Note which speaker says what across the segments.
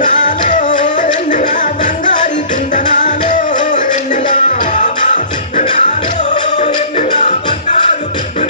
Speaker 1: Thank you.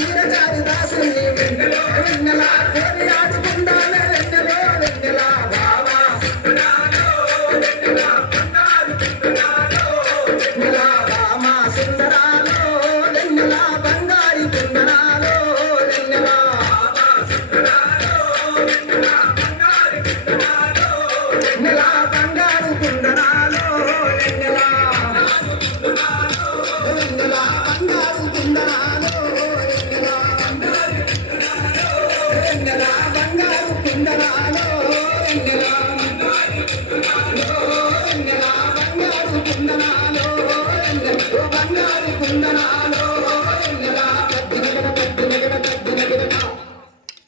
Speaker 1: అందగారి బంగారు కుందనాలో